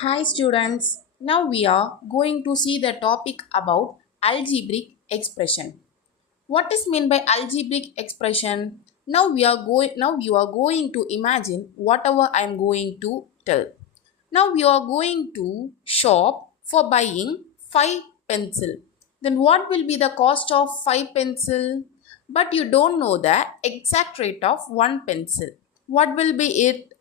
Hi students, now we are going to see the topic about algebraic expression. What is meant by algebraic expression? Now you are going to imagine whatever I am going to tell. Now you are going to shop for buying 5 pencil. Then what will be the cost of 5 pencil? But you don't know the exact rate of 1 pencil. What will be it?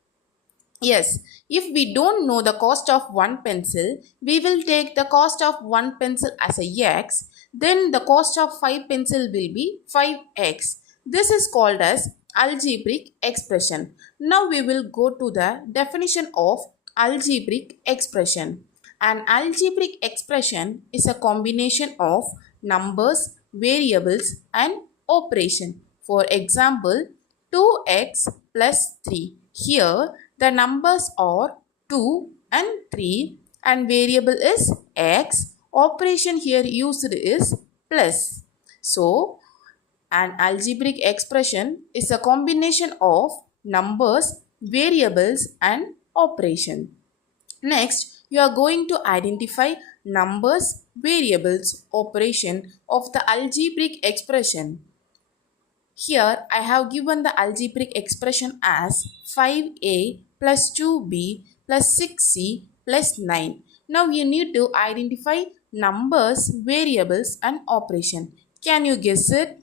Yes, if we don't know the cost of one pencil, we will take the cost of one pencil as a x, then the cost of 5 pencil will be 5x. This is called as algebraic expression. Now we will go to the definition of algebraic expression. An algebraic expression is a combination of numbers, variables and operation. For example, 2x plus 3. Here the numbers are 2 and 3 and variable is x. Operation here used is plus. So an algebraic expression is a combination of numbers, variables and operation. Next, you are going to identify numbers, variables, operation of the algebraic expression. Here I have given the algebraic expression as 5a plus 2b plus 6c plus 9. Now you need to identify numbers, variables and operation. Can you guess it?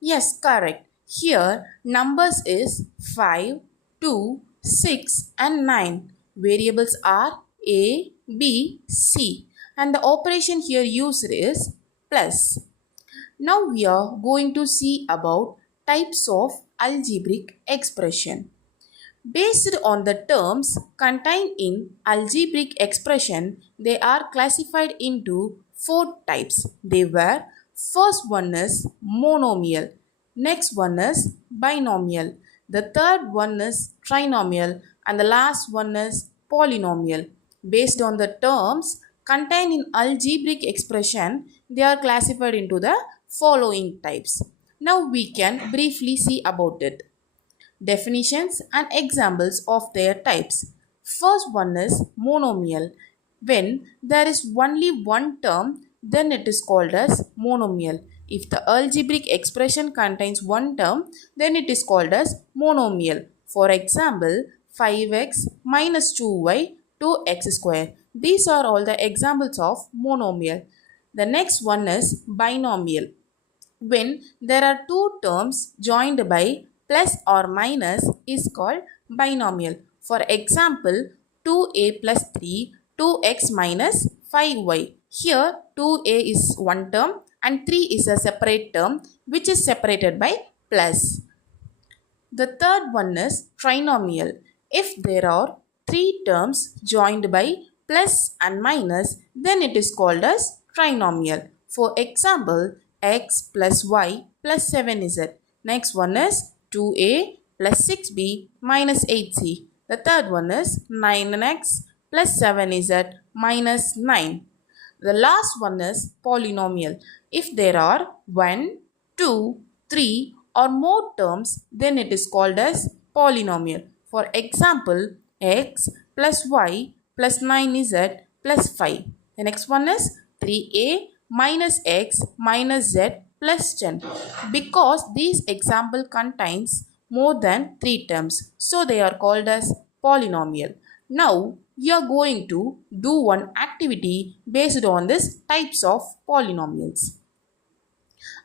Yes, correct. Here numbers is 5, 2, 6 and 9. Variables are a, b, c and the operation here used is plus. Now we are going to see about types of algebraic expression. Based on the terms contained in algebraic expression, they are classified into 4 types. They were: first one is monomial, next one is binomial, the third one is trinomial and the last one is polynomial. Based on the terms contained in algebraic expression, they are classified into the following types. Now we can briefly see about it. Definitions and examples of their types. First one is monomial. When there is only one term, then it is called as monomial. If the algebraic expression contains one term, then it is called as monomial. For example, 5x minus 2y 2x square. These are all the examples of monomial. The next one is binomial. When there are two terms joined by plus or minus is called binomial. For example, 2a plus 3, 2x minus 5y. Here 2a is one term and 3 is a separate term which is separated by plus. The third one is trinomial. If there are three terms joined by plus and minus, then it is called as trinomial. For example, x plus y plus 7z. Next one is 2a plus 6b minus 8c. The third one is 9x plus 7z minus 9. The last one is polynomial. If there are 1, 2, 3 or more terms, then it is called as polynomial. For example, x plus y plus 9z plus 5. The next one is 3a minus x minus z plus 10. Because these example contains more than 3 terms, so they are called as polynomial. Now, we are going to do one activity based on this types of polynomials.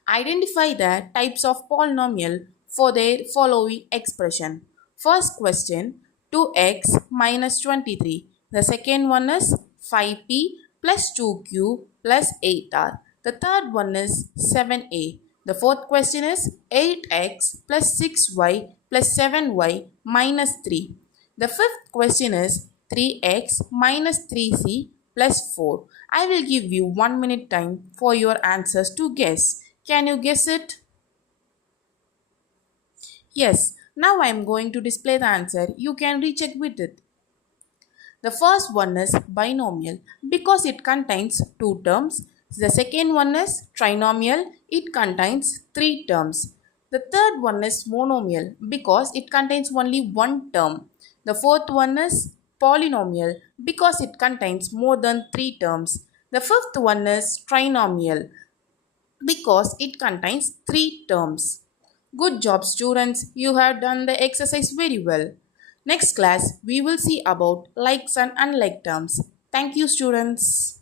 Identify the types of polynomial for their following expression. First question, 2x minus 23. The second one is 5p plus 2q plus 8r. The third one is 7a. The fourth question is 8x plus 6y plus 7y minus 3. The fifth question is 3x minus 3c plus 4. I will give you 1 minute time for your answers to guess. Can you guess it? Yes, now I am going to display the answer. You can recheck with it. The first one is binomial because it contains two terms. The second one is trinomial. It contains three terms. The third one is monomial because it contains only one term. The fourth one is polynomial because it contains more than 3 terms. The fifth one is trinomial because it contains 3 terms. Good job, students. You have done the exercise very well. Next class, we will see about likes and unlike terms. Thank you, students.